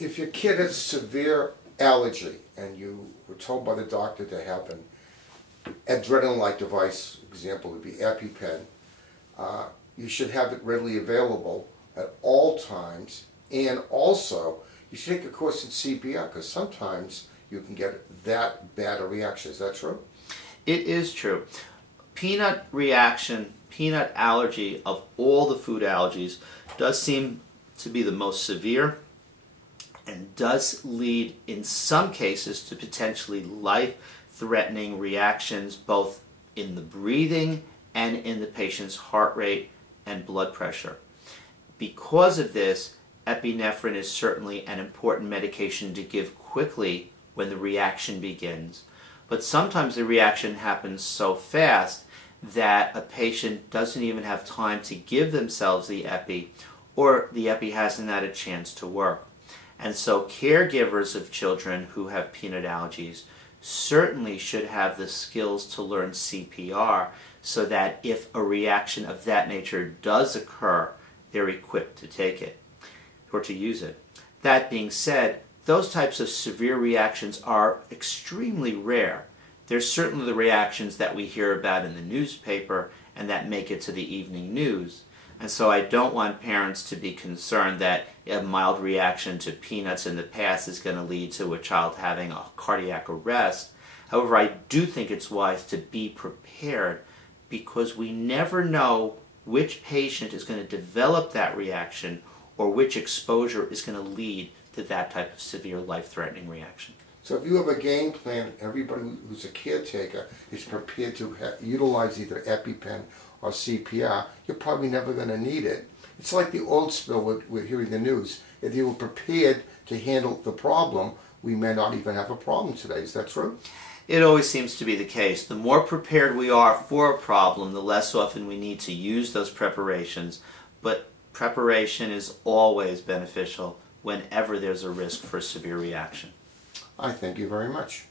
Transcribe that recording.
If your kid has severe allergy and you were told by the doctor to have an adrenaline-like device, example would be Epipen, you should have it readily available at all times, and also you should take a course in CPR because sometimes you can get that bad a reaction. Is that true? It is true. Peanut reaction, peanut allergy of all the food allergies does seem to be the most severe and does lead in some cases to potentially life-threatening reactions both in the breathing and in the patient's heart rate and blood pressure. Because of this, epinephrine is certainly an important medication to give quickly when the reaction begins. But sometimes the reaction happens so fast that a patient doesn't even have time to give themselves the epi, or the epi hasn't had a chance to work. And so caregivers of children who have peanut allergies certainly should have the skills to learn CPR so that if a reaction of that nature does occur, they're equipped to take it or to use it. That being said, those types of severe reactions are extremely rare. There's certainly the reactions that we hear about in the newspaper and that make it to the evening news. And so I don't want parents to be concerned that a mild reaction to peanuts in the past is going to lead to a child having a cardiac arrest. However, I do think it's wise to be prepared because we never know which patient is going to develop that reaction or which exposure is going to lead to that type of severe life-threatening reaction. So if you have a game plan, everybody who's a caretaker is prepared to utilize either Epipen or CPR, you're probably never going to need it. It's like the oil spill we're hearing the news. If you were prepared to handle the problem, we may not even have a problem today. Is that true? It always seems to be the case. The more prepared we are for a problem, the less often we need to use those preparations. But preparation is always beneficial whenever there's a risk for a severe reaction. I thank you very much.